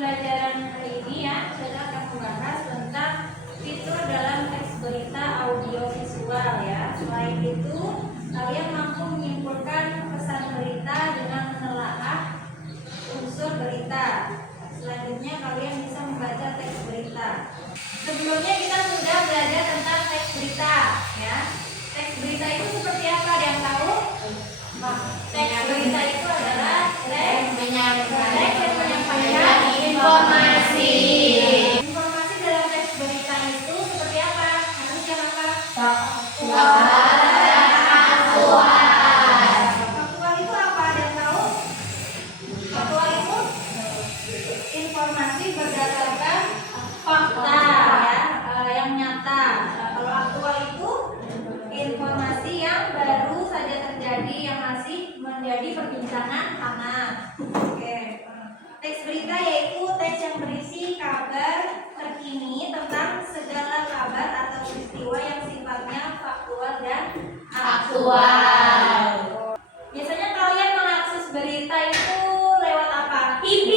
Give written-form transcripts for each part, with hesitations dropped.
pembelajaran hari ini ya, saya akan membahas tentang fitur dalam teks berita audio visual ya. Selain itu, kalian mampu menyimpulkan pesan berita dengan menelaah unsur berita. Selanjutnya kalian bisa membaca teks berita. Sebelumnya kita sudah belajar tentang teks berita ya. Teks berita itu seperti apa? Ada yang tahu? Teks berita itu adalah teks yang menyampaikan informasi. Informasi dalam teks berita itu seperti apa? Harusnya apa? Faktual itu apa? Ada yang tahu? Faktual itu informasi berdasarkan fakta ya, yang nyata. Kalau aktual itu informasi yang baru saja terjadi yang masih menjadi perbincangan hangat. Oke. Teks berita yaitu teks yang berisi kabar terkini tentang segala kabar atau peristiwa yang sifatnya faktual dan aktual. Biasanya kalian mengakses berita itu lewat apa? TV,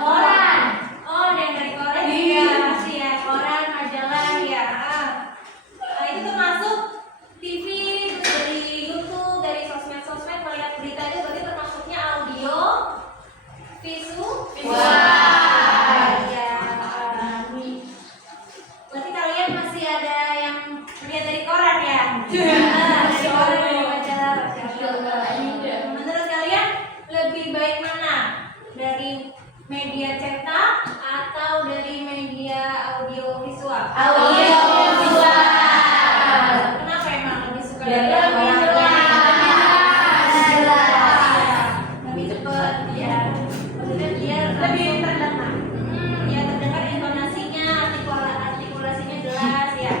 koran. Oh, ada yang dari koran juga masih ya, koran, majalah ya. Itu termasuk TV, dari YouTube, dari sosmed melihat berita itu berarti termasuknya audio, visual. Ya. Berarti kalian masih ada yang lihat dari koran ya? Dari koran, dari majalah. Menurut kalian lebih baik mana? Dari media cetak atau dari media audio visual? Audio visual. Kenapa emang lebih suka dari lebih cepat ya? Maksudnya dia lebih terdengar. Ya terdengar intonasinya, artikulasinya jelas ya.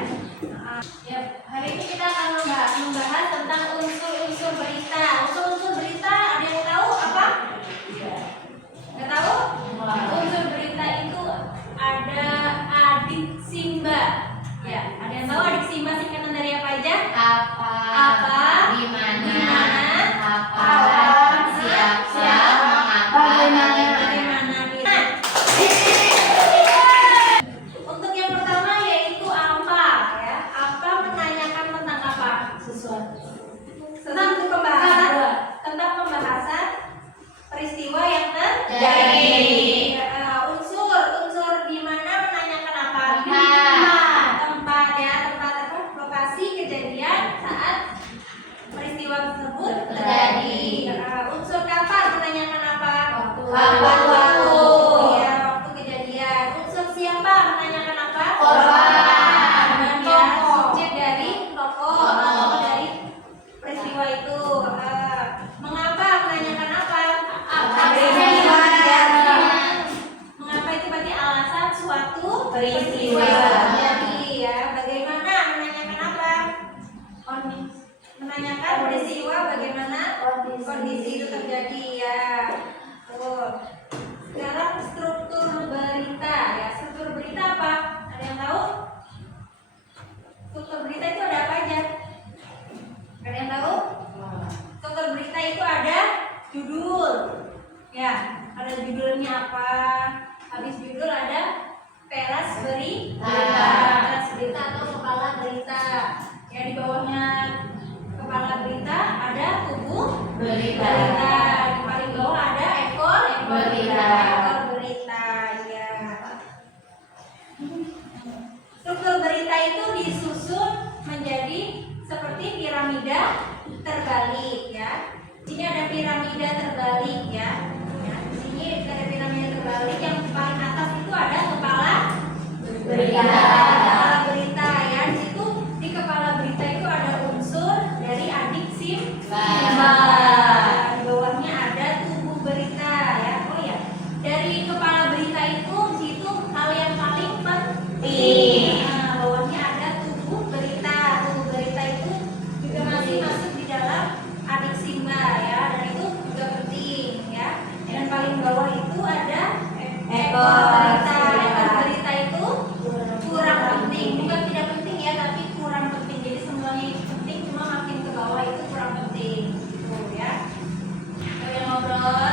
Ya, hari ini kita akan membahas tentang unsur-unsur berita. Unsur-unsur berita ada yang tahu apa? Nggak tahu? Unsur berita itu ada adiksimba. Ya, ada yang tahu adiksimba singkatan dari apa aja? Apa? Di mana? Kapan? Siapa? Mengapa? Bagaimana? Untuk yang pertama yaitu apa ya? Apa menanyakan tentang apa? Tentang pembahasan peristiwa yang terjadi. Unsur di mana menanyakan apa? Tempat ya, tempat apa? Lokasi kejadian saat peristiwa tersebut terjadi. Unsur kapan menanyakan apa? Waktu. Ya, waktu kejadian. Unsur siapa menanyakan apa? Korban. Ya, subjek dari tokoh atau dari peristiwa itu. Mengapa menanyakan apa? Peristiwa. Mengapa itu berarti alasan suatu Peristiwa. terjadi ya. Bagaimana menanyakan apa? Menanyakan peristiwa bagaimana kondisi itu terjadi ya. Sekarang struktur berita ya. Struktur berita apa? Ada yang tahu? Struktur berita itu ada apa aja? Ada yang tahu? Struktur berita itu ada judul. Ya, ada judulnya apa? Habis judul ada peras berita. Peras berita atau kepala berita. Ya, di bawahnya kepala berita ada tubuh Berita. Di paling bawah ada ekor Berita. Ekor berita ya. Struktur berita itu disusun menjadi seperti piramida terbalik ya. Di sini ada piramida terbalik ya. Di sini ada piramida terbalik yang paling atas itu ada kepala Berita. Kepala berita ya. Di situ di kepala berita itu ada unsur dari adiksimba. Di bawahnya ada tubuh berita ya. Oh ya. Dari kepala berita itu di situ hal yang paling penting. Bawahnya ada tubuh berita. Tubuh berita itu juga masih masuk di dalam adiksimba ya. Dan itu juga penting ya. Dan paling bawah itu ada ekor berita. Ekor berita itu kurang penting, bukan tidak penting ya, tapi kurang penting. Jadi semuanya itu penting, cuma makin ke bawah itu kurang penting. Tuh ya. Kita ngobrol.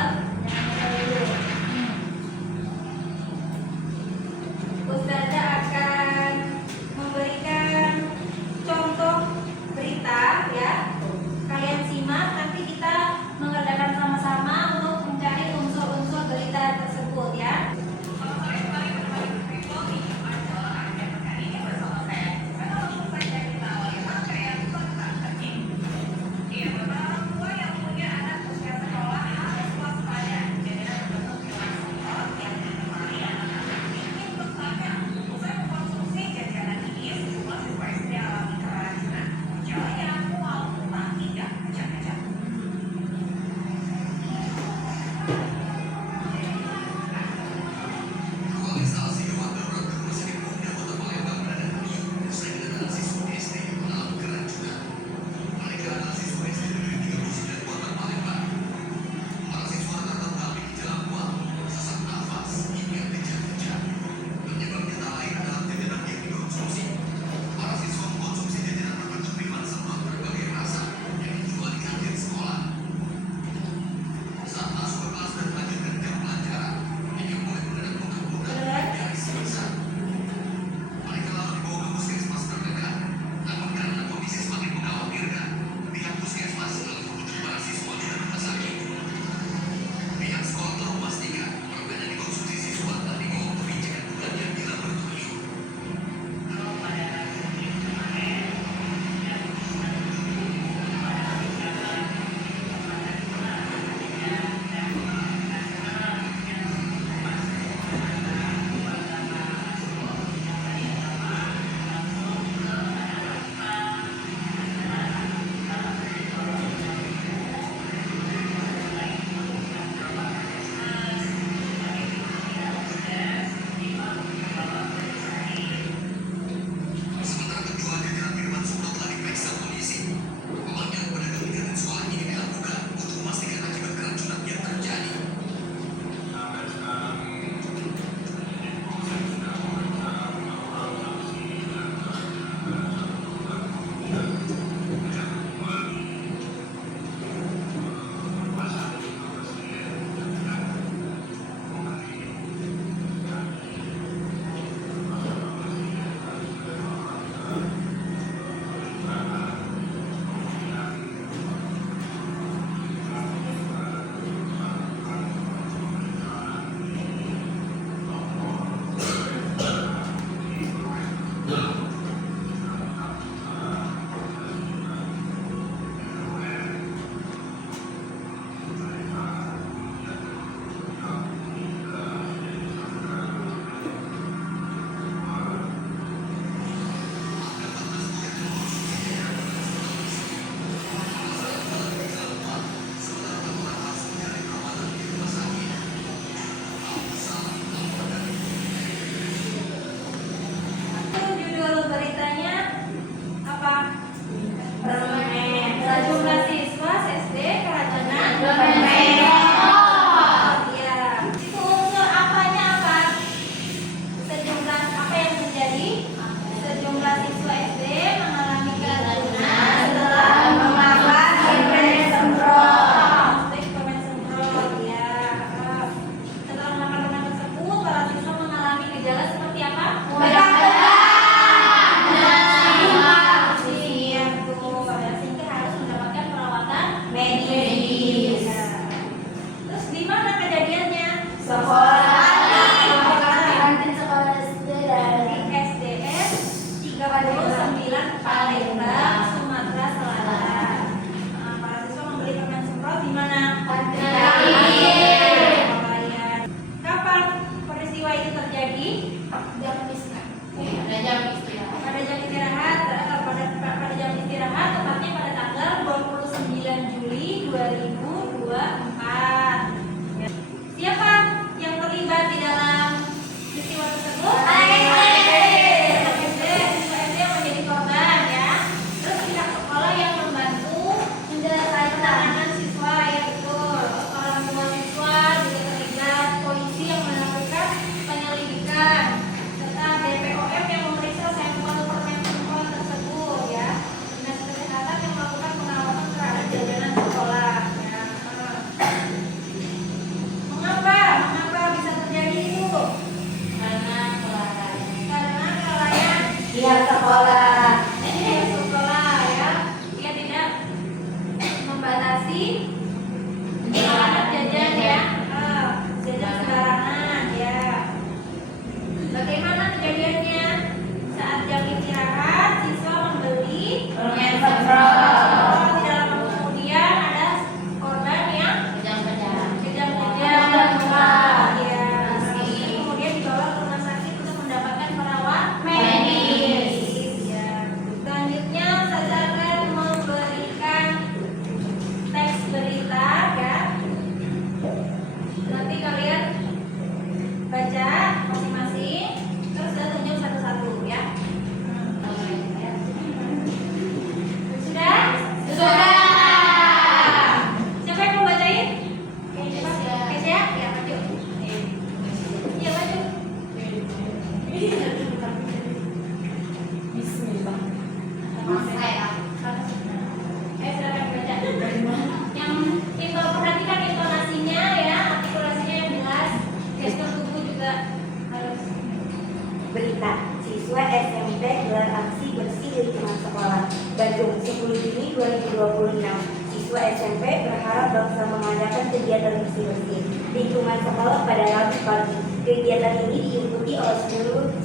Berita, siswa SMP gelar aksi bersih lingkungan sekolah. Bandung, 10 Juni 2026. Siswa SMP berharap bangsa mengadakan kegiatan bersih-bersih lingkungan sekolah pada Rabu pagi. Kegiatan ini diikuti oleh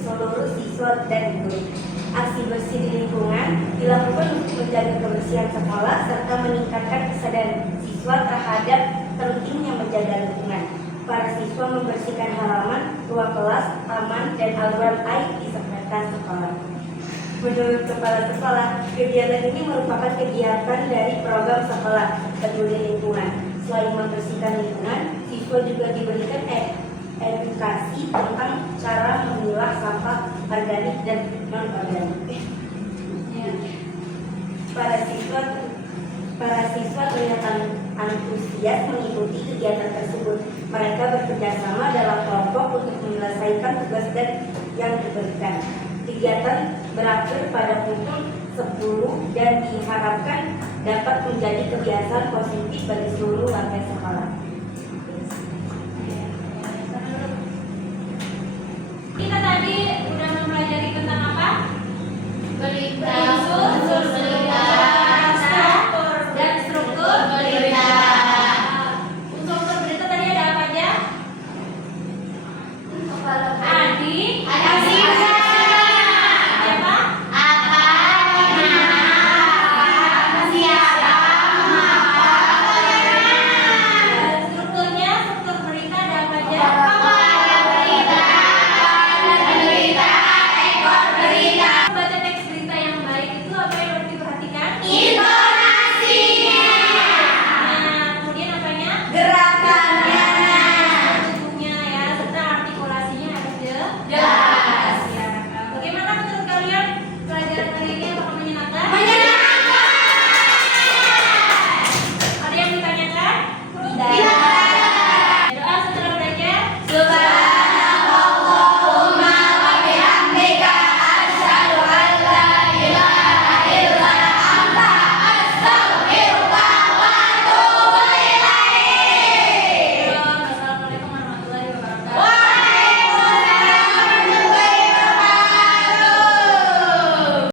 seluruh siswa dan guru. Aksi bersih di lingkungan dilakukan untuk menjaga kebersihan sekolah serta meningkatkan kesadaran siswa terhadap pentingnya menjaga lingkungan. Para siswa membersihkan halaman, ruang kelas, taman, dan aliran air di sekitar sekolah. Menurut Kepala Sekolah, kegiatan ini merupakan kegiatan dari program sekolah peduli lingkungan. Selain membersihkan lingkungan, siswa juga diberikan edukasi tentang cara memilah sampah organik dan non-organik. Para siswa terlihat antusias mengikuti kegiatan tersebut. Mereka bekerjasama dalam kelompok untuk menyelesaikan tugas yang diberikan. Kegiatan berakhir pada pukul 10 dan diharapkan dapat menjadi kebiasaan positif bagi seluruh warga sekolah.